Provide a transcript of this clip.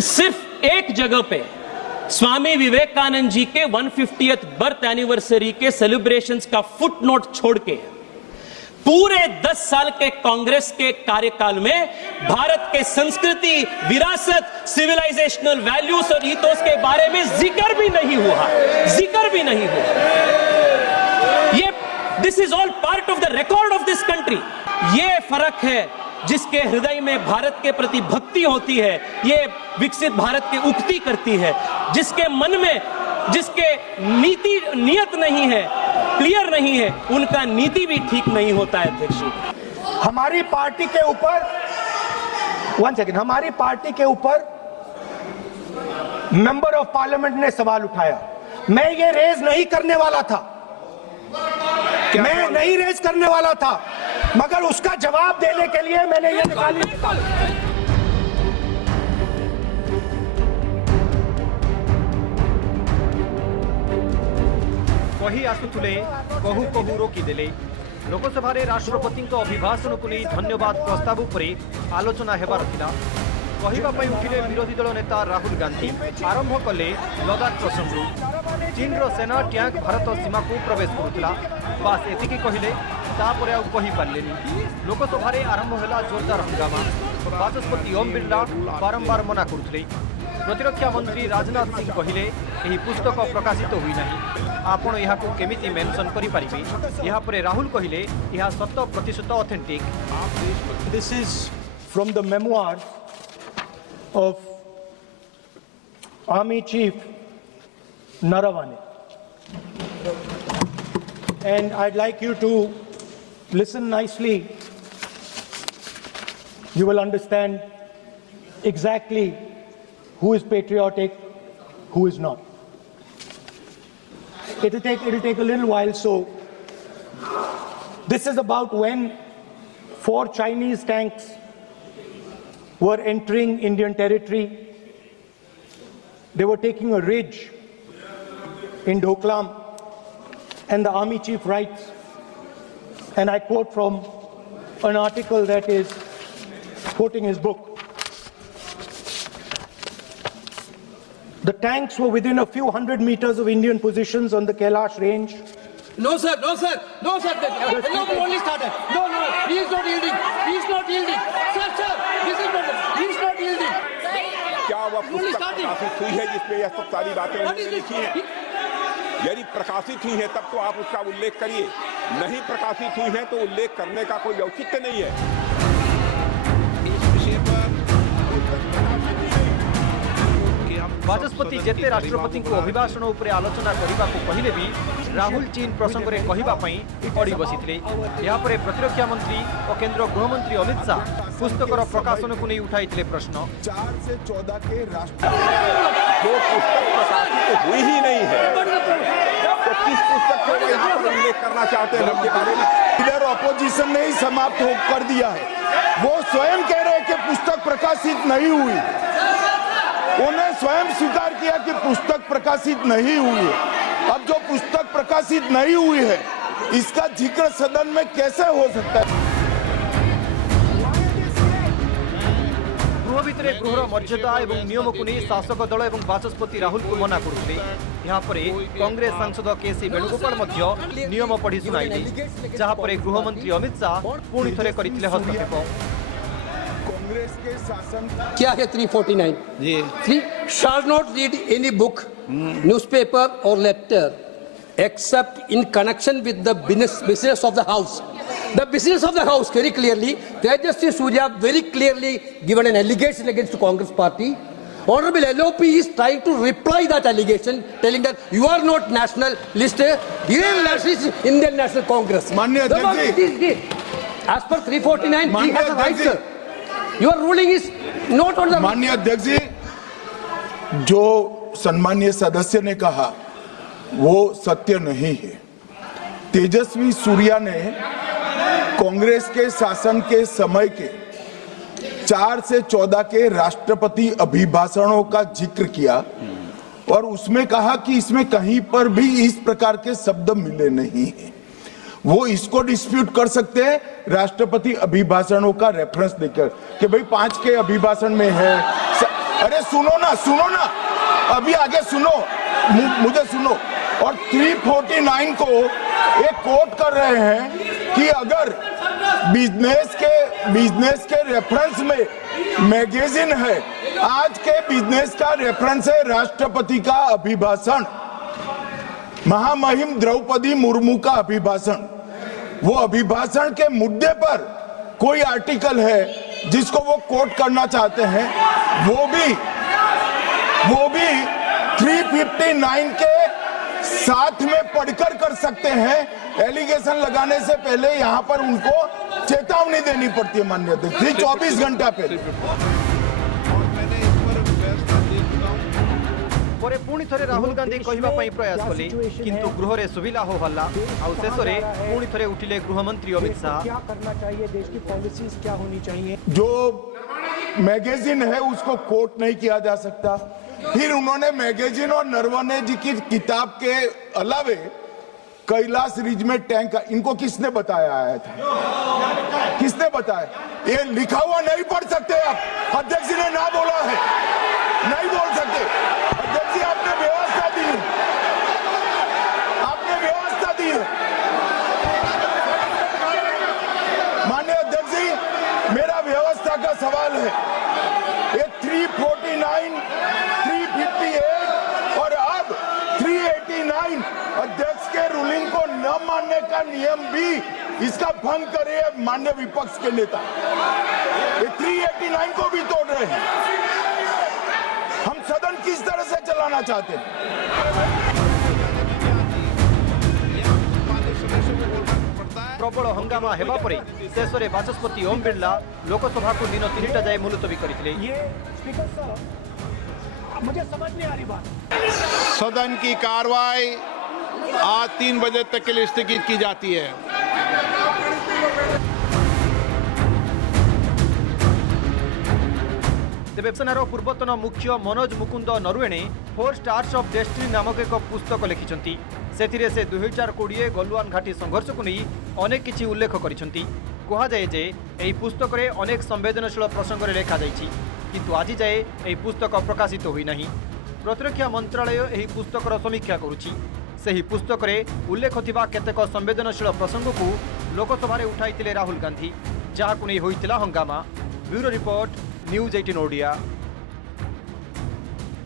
सिर्फ एक जगह पे स्वामी विवेकानंद जी के 150th बर्थ एनिवर्सरी के सेलिब्रेशंस का फुटनोट छोड़ के पूरे 10 साल के कांग्रेस के कार्यकाल में भारत के संस्कृति, विरासत, सिविलाइजेशनल वैल्यूज और ईथोस के बारे में जिक्र भी नहीं हुआ। ये this is all part of the record of this country. ये फर्क है, जिसके हृदय में भारत के प्रति भक्ति होती है, ये विकसित भारत की उक्ति करती है। जिसके मन में जिसके नियत नहीं है, क्लियर नहीं है, उनका नीति भी ठीक नहीं होता है। अध्यक्ष जी, हमारी पार्टी के ऊपर मेंबर ऑफ पार्लियामेंट ने सवाल उठाया। मैं ये रेज नहीं करने वाला था, मगर उसका जवाब देने के लिए मैंने ये निकाली। कही आसुले कहू कहू रोकीदेले। लोकसभा राष्ट्रपति अभिभाषण को नहीं धन्यवाद प्रस्ताव उपरे आलोचना हेबार थिला। कहवाई उठिले विरोधी दल नेता राहुल गांधी। आरंभ कले लद्दाख प्रसंग। चीन सेना टैंक भारत सीमा को प्रवेश करुला। बास एतिकी कहले, तापर आउ कहि पारलेनी। लोकसभा आरंभ होला जोरदार हंगामा। बाचस्पति ओम बिरला बारंबार मना करुले। प्रतिरक्षा मंत्री राजनाथ सिंह कहले, एही पुस्तक प्रकाशित हुई नहीं, आपण यहाँ को केमिति मेंशन करि परिबे। यहाँ पर राहुल कहले, यह 100% authentic. This is from the memoir of army chief Naravane, and I'd like you to listen nicely. You will understand exactly who is patriotic, who is not. It'll take a little while. So this is about when 4 Chinese tanks were entering Indian territory. They were taking a ridge in Doklam, and the army chief writes, and I quote from an article that is quoting his book. The tanks were within a few hundred meters of Indian positions on the Kailash range. No, sir. No, we only started. No, he is not yielding. Sir, this is not, he is not yielding. क्या वह पुस्तक प्रकाशित हुई है जिसमें यह सब सारी बातें उन्होंने लिखी हैं? यदि प्रकाशित हुई है तब तो आप उसका उल्लेख करिए। नहीं प्रकाशित हुई है तो उल्लेख करने का कोई औचित्य नहीं है। बाचस्पति जेते राष्ट्रपति को अभिभाषण उपरे आलोचना करने को कहले भी राहुल चीन प्रसंग में कहवाई अड़ी बसीथिले। यहाँ पर प्रतिरक्षा मंत्री और केंद्र गृहमंत्री अमित शाह पुस्तकर प्रकाशन को नहीं उठाई प्रश्न। 4 से 14 के राष्ट्रपति जो पुस्तक प्रकाशित हुई ही नहीं है, तो किस पुस्तक को यहाँ पर उल्लेख करना चाहते हैं उनके बारे में? लीडर ऑपोजिशन ने ही समाप्त कर दिया है। वो स्वयं कह रहे हैं कि पुस्तक प्रकाशित नहीं हुई। उन्हें स्वयं स्वीकार किया कि पुस्तक प्रकाशित नहीं हुई है। अब जो पुस्तक प्रकाशित नहीं हुई है, इसका जिक्र सदन में कैसे हो सकता है? गृह भितर गृहर मर्यादा और नियम को नहीं शासक दल और बाचस्पति राहुल को मना करते। यहाँ पर कांग्रेस सांसद केसी वेणुगोपाल नियम पढ़ी शुणाइले, जहाँ पर गृहमंत्री अमित शाह पुणी थे करते हस्तक्षेप। कांग्रेस के शासन क्या है 349? जी 3 shall not read any book, newspaper or letter except in connection with the business of the house. The business of the house, very clearly, Tejasvi Surya very clearly given an allegation against the Congress party. Honorable LOP is trying to reply that allegation, telling that you are not nationalist, Indian nationalist, Indian National Congress. As per 349, he has a right, sir. Your ruling is not on the... माननीय अध्यक्ष जी, जो सम्मानीय सदस्य ने कहा वो सत्य नहीं है। तेजस्वी सूर्या ने कांग्रेस के शासन के समय के 4 से 14 के राष्ट्रपति अभिभाषणों का जिक्र किया और उसमें कहा कि इसमें कहीं पर भी इस प्रकार के शब्द मिले नहीं हैं। वो इसको डिस्प्यूट कर सकते हैं राष्ट्रपति अभिभाषणों का रेफरेंस देकर कि भाई 5 के अभिभाषण में है। अरे सुनो ना, अभी आगे सुनो, मुझे सुनो। और 349 को एक कोट कर रहे हैं कि अगर बिजनेस के रेफरेंस में मैगजीन है, आज के बिजनेस का रेफरेंस है राष्ट्रपति का अभिभाषण, महामहिम द्रौपदी मुर्मू का अभिभाषण। वो अभिभाषण के मुद्दे पर कोई आर्टिकल है जिसको वो कोट करना चाहते हैं, वो भी 359 के साथ में पढ़कर कर सकते हैं। एलिगेशन लगाने से पहले यहाँ पर उनको चेतावनी देनी पड़ती है माननीय अध्यक्ष, 24 घंटा पहले। परे पुणी थरे राहुल गांधी कहवा प्रयास कले किंतु गृह रे सुविला हो हल्ला आउ शेष रे पुणी थरे उठिले गृह मंत्री अमित शाह। क्या करना चाहिए, देश की पॉलिसीज क्या होनी चाहिए? जो मैगजीन है उसको कोट नहीं किया जा सकता। फिर उन्होंने मैगजीन और नरवणे जी की किताब के अलावे कैलाश रिज में टैंक, इनको किसने बताया आया था? किसने बताया? ये लिखा हुआ नहीं पढ़ सकते आप, अध्यक्ष जी ने ना बोला है, नहीं बोल सकते। अध्यक्ष जी आपने व्यवस्था दी है, आपने व्यवस्था दी है। माननीय अध्यक्ष जी, मेरा व्यवस्था का सवाल है। ये 349, 358 और अब 389 अध्यक्ष के रूलिंग को न मानने का नियम भी इसका भंग करे माननीय विपक्ष के नेता। ये 389 को भी तोड़ रहे हैं। हम सदन किस तरह से चलाना चाहते हैं? प्रबल हंगामा हेबा परे शेष रे बाचस्पति ओम बिरला लोकसभा को दिन 3टा जाए मुलतवी करथिले। ये स्पीकर साहब, मुझे समझ नहीं आ रही बात। सदन की कार्रवाई आज 3 बजे तक के लिए स्थगित की जाती है। तेबे सेनार पूर्वतन मुख्य Manoj Mukund Naravane 4 stars of destiny नामक एक पुस्तक लिखिछंती। सेथिरे से 2020 गलवान घाटी संघर्ष को नहीं अनेक किछि उल्लेख करिछंती। कहा जाए जे एही पुस्तक रे अनेक संवेदनशील प्रसंग रे लिखा जाइछि, किंतु आज जाए एही पुस्तक प्रकाशित होई नहीं। प्रतिरक्षा मंत्रालय एही पुस्तकर समीक्षा करुछि। सेही पुस्तक रे उल्लेख थिबा केतेक संवेदनशील प्रसंग को लोकसभा रे उठाइतिले राहुल गांधी, जहाकु नै होइतिला हंगामा। Bureau report, news 18 Odia.